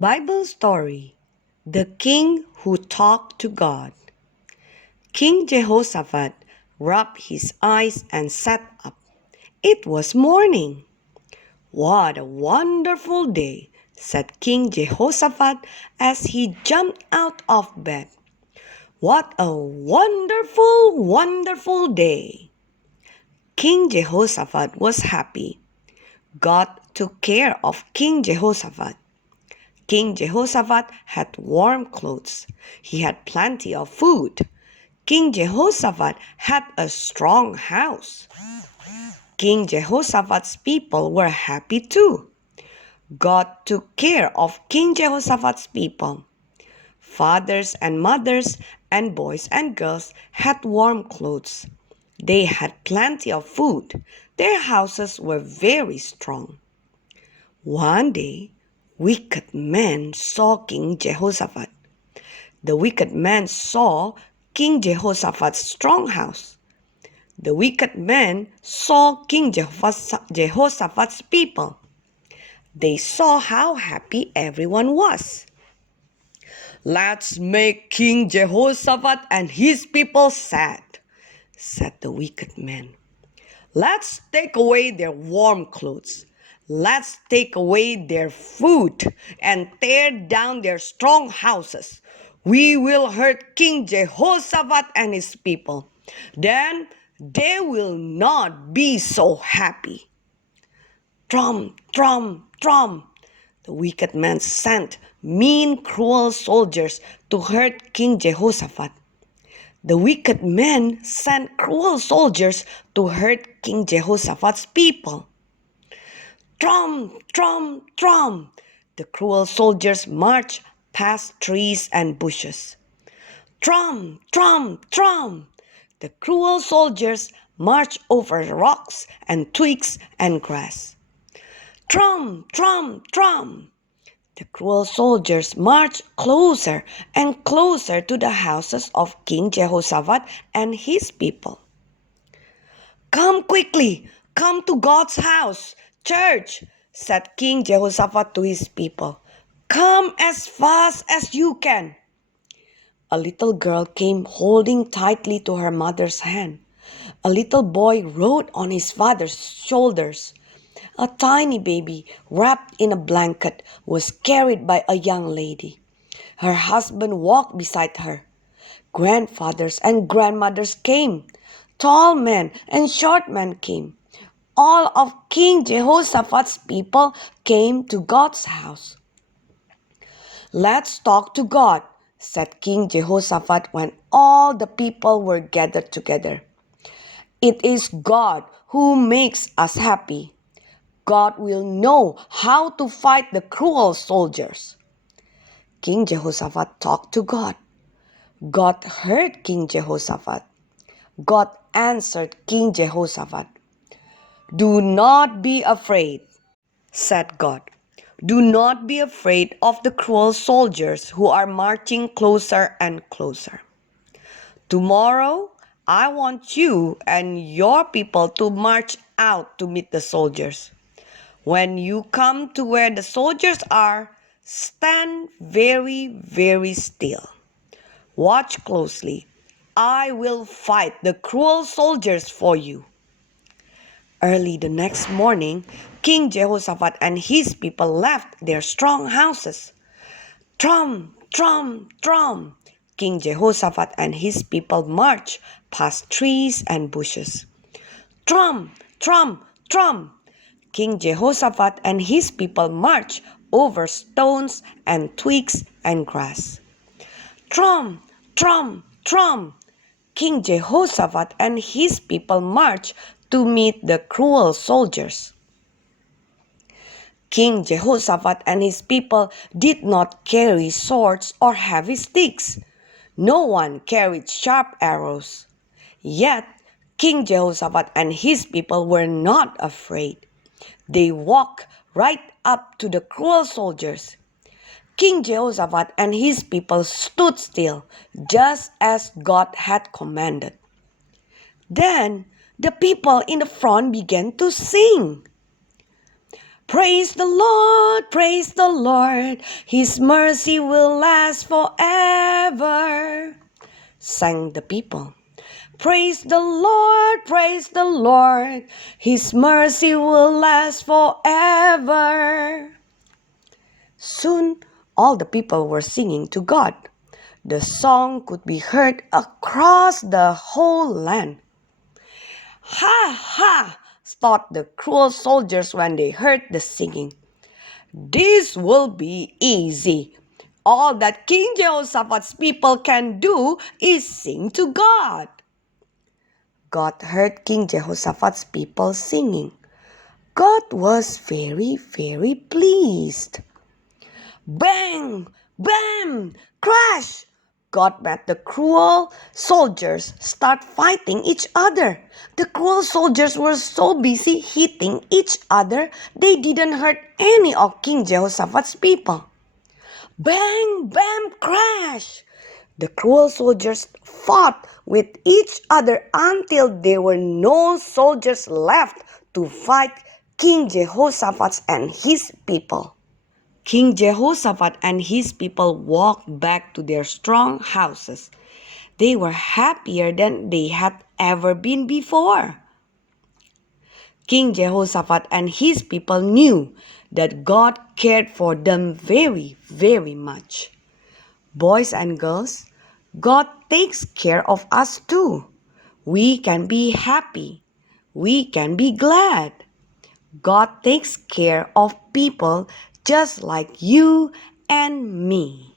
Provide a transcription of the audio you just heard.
Bible story: The King Who Talked to God. King Jehoshaphat rubbed his eyes and sat up. It was morning. "What a wonderful day," said King Jehoshaphat as he jumped out of bed. "What a wonderful, wonderful day." King Jehoshaphat was happy. God took care of King Jehoshaphat. King Jehoshaphat had warm clothes. He had plenty of food. King Jehoshaphat had a strong house. King Jehoshaphat's people were happy too. God took care of King Jehoshaphat's people. Fathers and mothers and boys and girls had warm clothes. They had plenty of food. Their houses were very strong. One day, wicked men saw King Jehoshaphat. The wicked men saw King Jehoshaphat's strong house. The wicked men saw King Jehoshaphat's people. They saw how happy everyone was. "Let's make King Jehoshaphat and his people sad," said the wicked men. "Let's take away their warm clothes. Let's take away their food and tear down their strong houses. We will hurt King Jehoshaphat and his people. Then they will not be so happy." Drum, drum, drum. The wicked men sent mean, cruel soldiers to hurt King Jehoshaphat. The wicked men sent cruel soldiers to hurt King Jehoshaphat's people. Drum, drum, drum. The cruel soldiers marched past trees and bushes. Drum, drum, drum. The cruel soldiers marched over rocks and twigs and grass. Drum, drum, drum. The cruel soldiers marched closer and closer to the houses of King Jehoshaphat and his people. "Come quickly, come to God's house, church," said King Jehoshaphat to his people. "Come as fast as you can." A little girl came holding tightly to her mother's hand. A little boy rode on his father's shoulders. A tiny baby, wrapped in a blanket, was carried by a young lady. Her husband walked beside her. Grandfathers and grandmothers came. Tall men and short men came. All of King Jehoshaphat's people came to God's house. "Let's talk to God," said King Jehoshaphat when all the people were gathered together. "It is God who makes us happy. God will know how to fight the cruel soldiers." King Jehoshaphat talked to God. God heard King Jehoshaphat. God answered King Jehoshaphat. "Do not be afraid," said God. "Do not be afraid of the cruel soldiers who are marching closer and closer. Tomorrow, I want you and your people to march out to meet the soldiers. When you come to where the soldiers are, stand very, very still. Watch closely. I will fight the cruel soldiers for you." Early the next morning, King Jehoshaphat and his people left their strong houses. Drum, drum, drum. King Jehoshaphat and his people marched past trees and bushes. Drum, drum, drum. King Jehoshaphat and his people marched over stones and twigs and grass. Drum, drum, drum. King Jehoshaphat and his people marched to meet the cruel soldiers. King Jehoshaphat and his people did not carry swords or heavy sticks. No one carried sharp arrows. Yet King Jehoshaphat and his people were not afraid. They walked right up to the cruel soldiers. King Jehoshaphat and his people stood still, just as God had commanded. Then the people in the front began to sing. Praise the Lord, His mercy will last forever, sang the people. Praise the Lord, His mercy will last forever. Soon, all the people were singing to God. The song could be heard across the whole land. Ha ha! Thought the cruel soldiers when they heard the singing. This will be easy. All that King Jehoshaphat's people can do is sing to God. God heard King Jehoshaphat's people singing. God was very, very pleased. Bang! Bam! Crash! God made the cruel soldiers start fighting each other. The cruel soldiers were so busy hitting each other, they didn't hurt any of King Jehoshaphat's people. Bang! Bam! Crash! The cruel soldiers fought with each other until there were no soldiers left to fight King Jehoshaphat and his people. King Jehoshaphat and his people walked back to their strong houses. They were happier than they had ever been before. King Jehoshaphat and his people knew that God cared for them very, very much. Boys and girls, God takes care of us too. We can be happy. We can be glad. God takes care of people just like you and me.